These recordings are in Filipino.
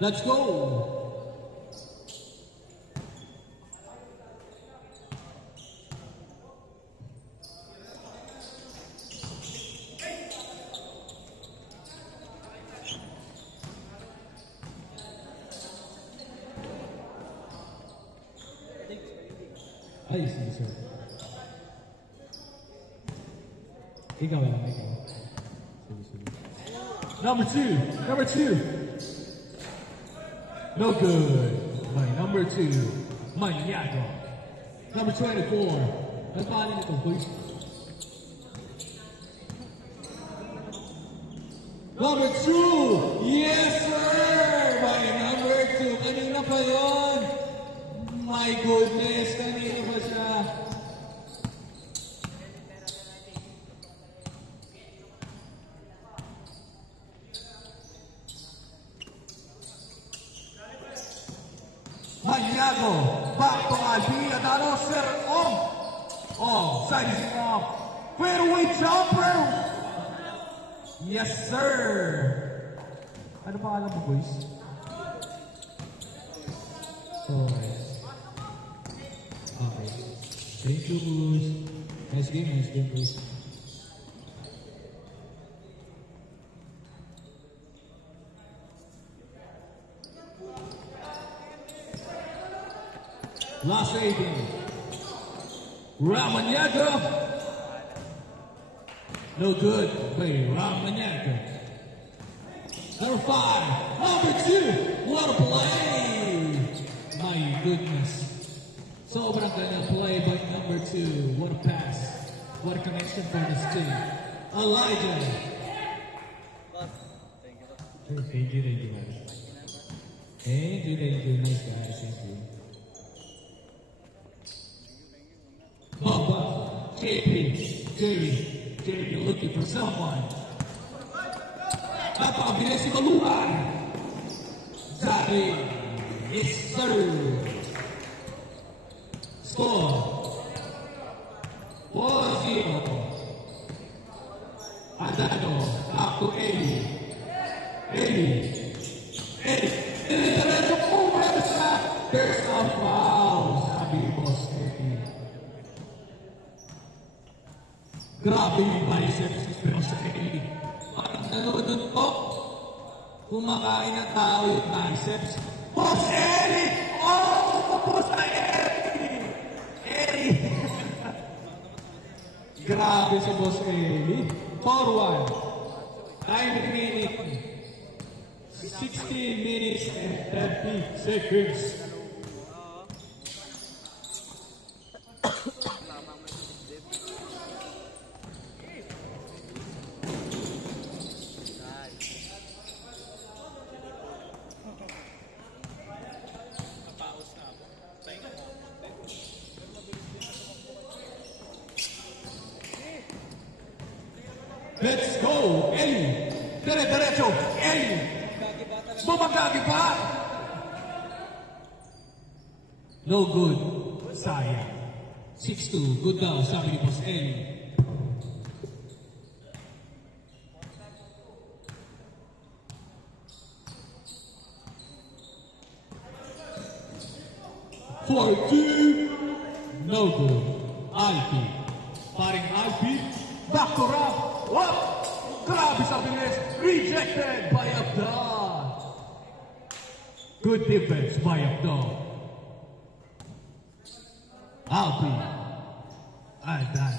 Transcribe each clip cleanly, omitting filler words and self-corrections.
Let's go! Ay, sige, sir. Ikaw lang, ikaw. Sige, sige. Number two. No good. By number 2, Maniaco. Number 24. Nagpaalin ito, boys. Number 2. Yes, sir. By number 2. Kanina pa yun. My goodness. Kanina pa siya. Maniaco, back to Albi, Adano, sir, side is off, fairway jumper, yes sir. Ano pa alam mo, boys? Okay. Thank you, boys. Nice game, boys. Last 18. Ramaniaco. No good. Play Ramaniaco. Number 5. Number 2. What a play. My goodness. Sobrang ganda play by number 2. What a pass. What a connection for this team. Elijah. Thank you. Thank you. Nice guys, thank you. Bubba, JP, looking for someone. Napakabilis si Maluhan. Zari, yes sir. Score, 4-0. Adano, back to Eddie. There's a foul, sabi ni Boss Eddie. Grabe yung biceps pero sa Eddie. Parang nanonood po. Kumakain ng tao yung biceps. Boss Eddie! Oh! Boss Eddie! Grabe si Boss Eddie. 4-1. Time remaining. 16 minutes and 30 seconds. Let's go, Eli. Derecho, Eli. Bumagagi pa. No good. Sayang. 6-2. Good daw, sabi ni Boss Eli. For 2. No good. IP. Paring IP. Back to Rap. What? Grabe sa bilis. Rejected by Abdal. Good defense by Abdal. Alpi. And that.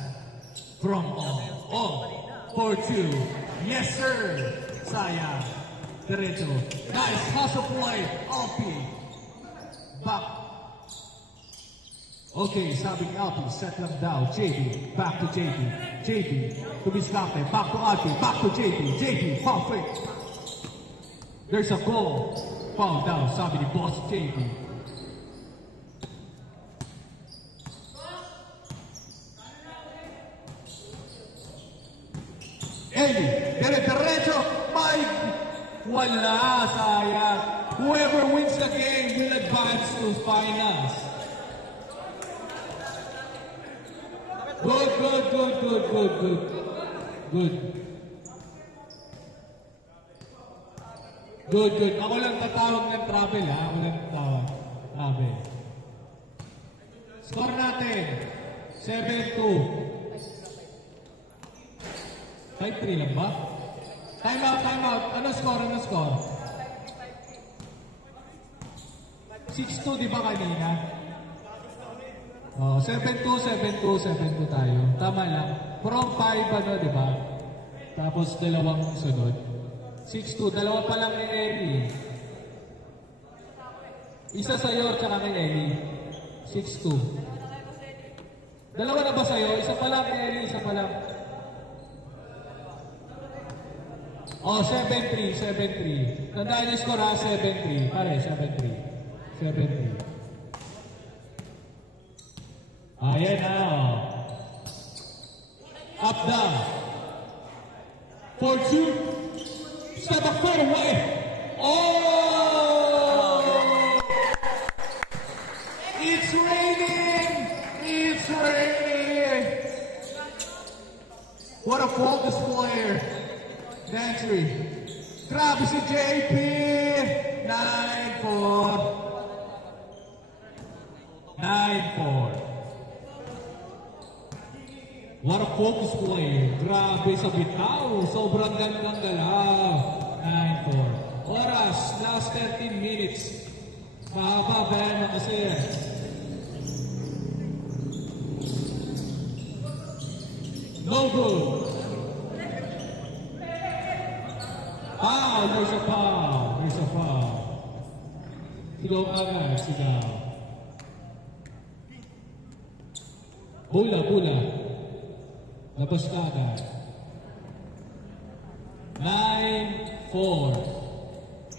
From all. 4-2. Yes, sir. Sayang. Derecho. Nice hustle play. Alpi. Back. Okay, sabi ni Alpi, set lang daw. JB, back to JB. JB, to Biscate, back to Alpi, back to JB. JB, foul fake. There's a goal. Foul down, sabi ni Boss JB. Eli, derecho, Mike. Wala, sayang. Whoever wins the game will advance to finals. Good. Good, good. Ako lang tatawag ng travel, ha? Ako lang tatawag. Travel. Score natin. 7-2. 5-3 lang ba? Time out, time out. Ano score, ano score? 6-2, di ba kanina? Oh, 7-2, 7-2, 7-2 tayo. Tama lang. From 5, ano, di ba? Tapos dalawang sunod. 6-2, dalawa pa lang kay Ellie. Isa sa'yo, tsaka kay Ellie. 6-2. Dalawa na ba sa'yo? Isa pa lang kay Ellie, isa pa lang. Oh, 7-3, 7-3. Tandaan yung score ha, 7-3. Pare, 7-3. 7-3. Ayan na. Up, down. 4-2. Step back, foot away. Oh! It's raining! It's raining! What a focus player. Gantry. Grabe si JP. 9-4. 9-4. What a focus player. Grabe sa bitaw. Sobrang gandang galaw. 9-4. Oras, last 13 minutes. Mahaba ba yan kasi? No good. Foul, there's a foul. There's a foul. Sigaw agad, sigaw. Bula, bula. Labas ka agad. 9-4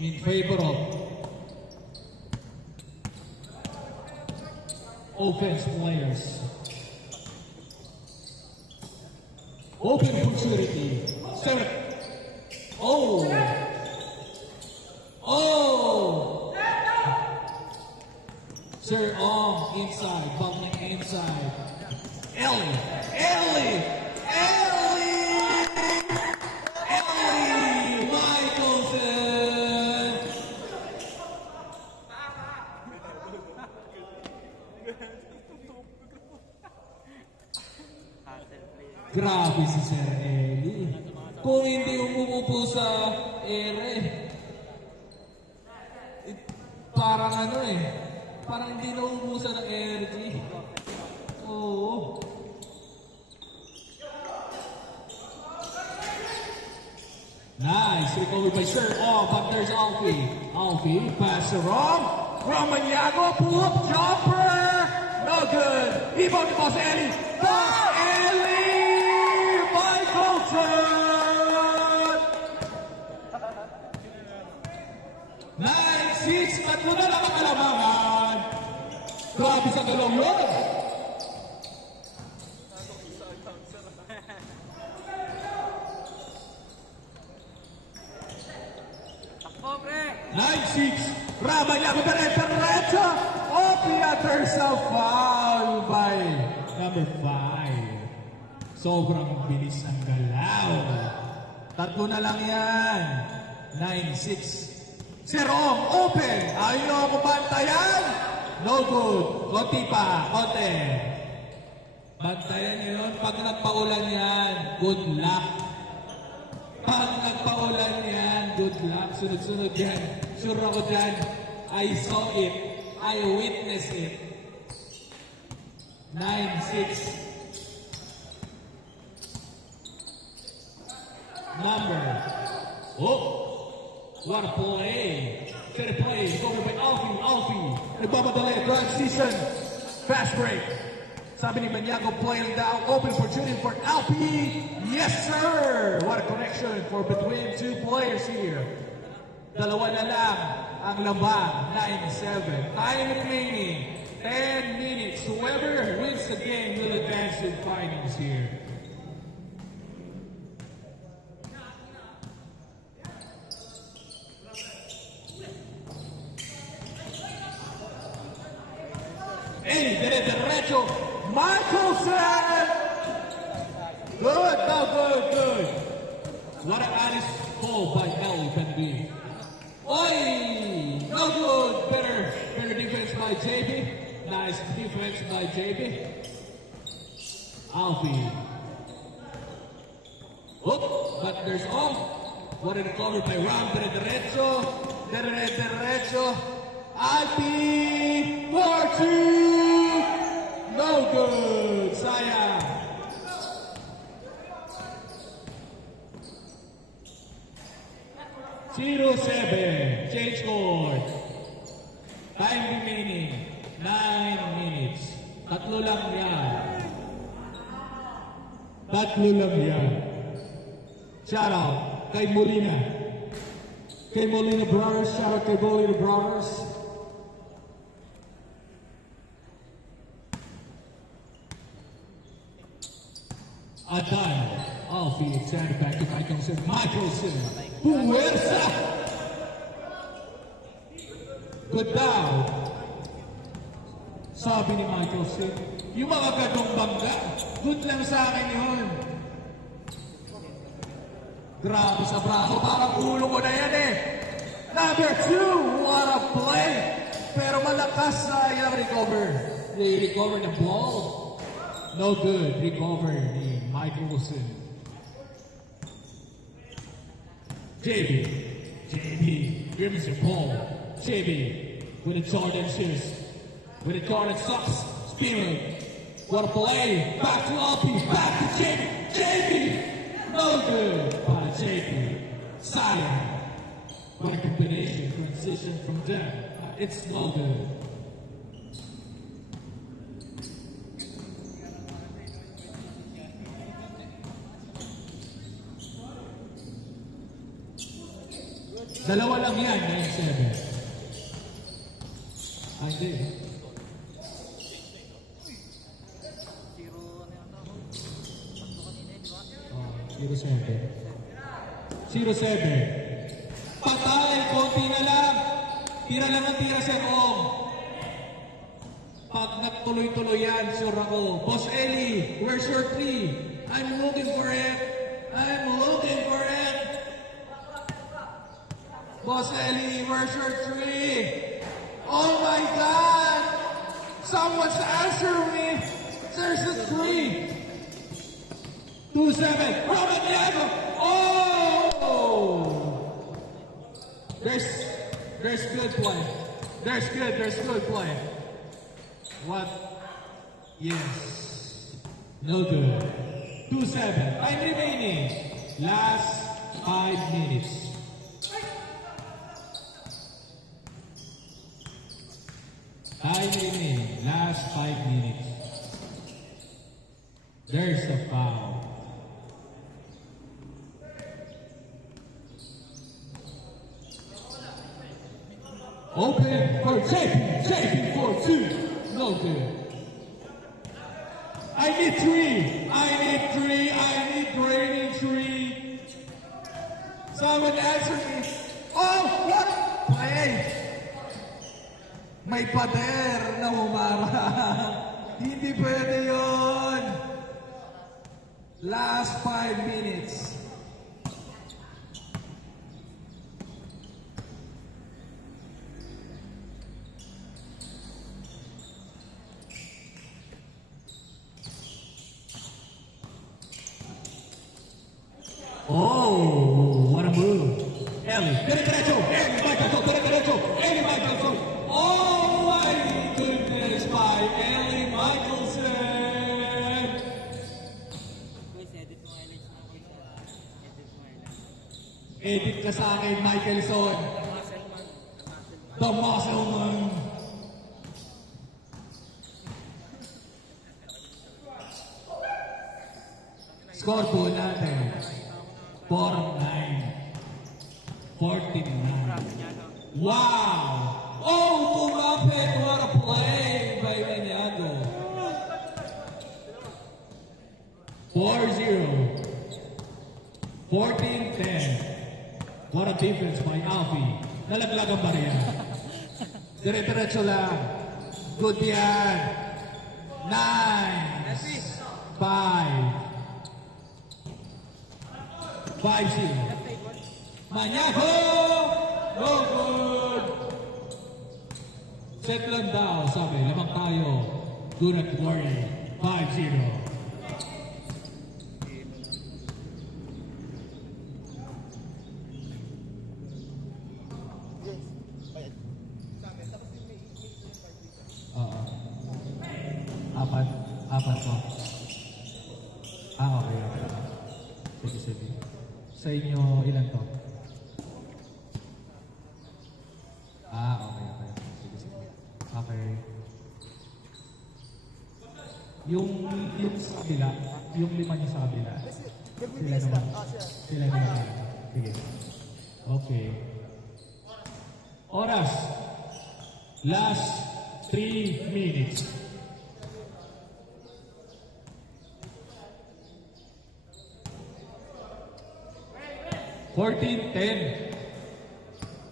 in favor of offense players. Open opportunity. 7. Oh! Oh! Sir Ong inside, bumping inside. Ellie! Ellie! Ellie! Ellie! Michelson! Grabe si Sir Ellie. Kung hindi umuupo sa ere, parang ano eh, parang hindi nauubusan ng energy. Oo. Nice, recovered by Sir Oh, but there's Alfie. Alfie, pass it wrong. Romaniago, pull-up jumper. No good. Ibaw ni Boss Ellie. Boss Ellie! Michelson! 9-6, at muna lang ang kalamangan. Grabe sa dalawang yun. Ramaniago diretso. Opia, there's a foul by number 5. Sobrang bilis ng galaw. Tatlo na lang yan. 9-6. Si Rom, open. Ayaw ko bantayan. No good. Konti pa. Konti. Bantayan nyo yun. Pag nagpaulan yan, good luck. Pag nagpaulan yan, good luck. Sunod-sunod yan. Sure ako dyan. I saw it. I witnessed it. 9-6. Number. Oh! What a play. Good play. Over by Alfie. Alfie. Nagbamadali. Grand season. Fast break. Sabi ni Maniago playing down. Open opportunity for Alfie. Yes, sir. What a connection for between two players here. Dalawa na lang ang labang. 9-7. Time remaining. 10 minutes. Whoever wins the game will advance to the finals here. Hey, derecho. Michelson! Good, no, good, good. What an honest call by Ellie Bendy. play! No good! Better defense by JB. Nice defense by JB. Alfie. Oop, but there's off. What a recovery by Ram. Derecho. Alfie! 4-2! No good! Sayang. 0-7. Change court. Time remaining. 9 minutes. Tatlo lang yan. Shout out kay Molina. Kay Molina Brothers. Shout out kay Molina Brothers. Adan. Alfie extended back to Michelson. Puwersa! Good down. Sabi ni Michelson, yung mga ganong bangga, good lang sa akin yun. Grabe sa braso, parang ulo ko na yan eh. Number 2, what a play. Pero malakas na yung recover. Recover the ball. No good, recover ni Michael Wilson. JB, give me some ball. JB, with a Jordan shoes. With a Jordan socks. Spinner. What a play. Back to Alfie. Back to JB. JB. No good by JB. Silent. What a combination. Transition from there. It's no good. Dalawa lang yan, 9-7. Ay, hindi. 0-7. Patay, konti na lang. Tira lang ang tira sa Ong. Pag nagtuloy-tuloy yan, sure ako. Boss Eli, where's your 3? I'm looking for it. Boss Eli, where's your 3? Oh my God! Someone's answering me. There's a 3. 2-7. Robert Diego. Oh! There's good play. There's good play. What? Yes. No good. 2-7. Time remaining. Last 5 minutes. Time remaining. Last 5 minutes. There's a foul. Open for JP for 2. No good. I need 3. Someone answer me. Oh, what? Play. May pader na humarang. Hindi pwede yun. Last 5 minutes. Oh, what a move. Eli, derecho. Eli Michelson. Oh my goodness, by Eli Michelson. Edit ka sa akin, Michelson. The muscle man. Score po natin. 4-9. 49. Wow! Oh, pumapit! What a play by Meñago. 4-0. 14-10. What a defense by Alfie. Nalaglag ang barya. Dire-diretso lang. Good yan. 9. 5. 5-0. Maniago! No good! Set lang daw, sabi. Lamang tayo. Do not worry. 5-0. Apat po. Okay. Sige. Sa inyo, ilan to? Okay. Sige. Okay. Yung sa kabila, yung 5 niyo sa kabila. Sila naman. Sige. Okay. Oras. Last 3 minutes. 14-10.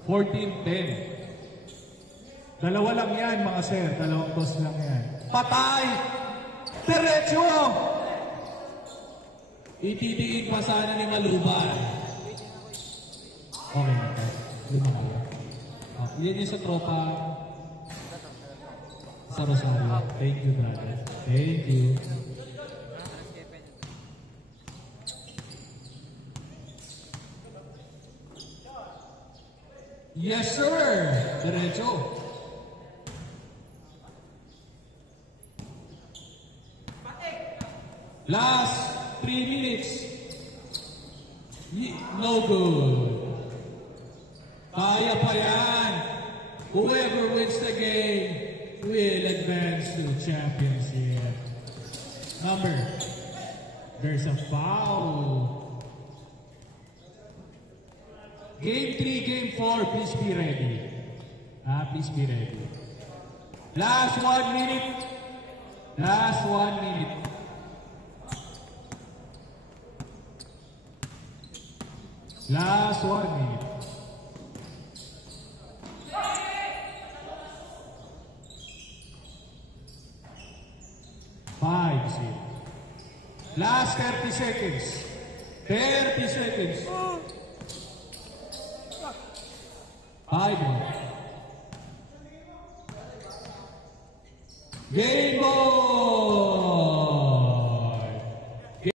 14-10. Dalawa lang yan, mga sir. Dalawang toss lang yan. Patay! Diretso! Ititiin pa sana ni Maluban. Okay na tayo. Lima kayo. Yan yung sa tropa sa Rosario. Thank you, brother. Thank you. Yes, sir! Diretso. Last 3 minutes. No good. Kaya pa yan. Whoever wins the game will advance to the championship. There's a foul. Game 3, Game 4, please be ready. Please be ready. Last 1 minute. Last 1 minute. Last 1 minute. Last 30 seconds. 30 seconds. 5 more. Game ball!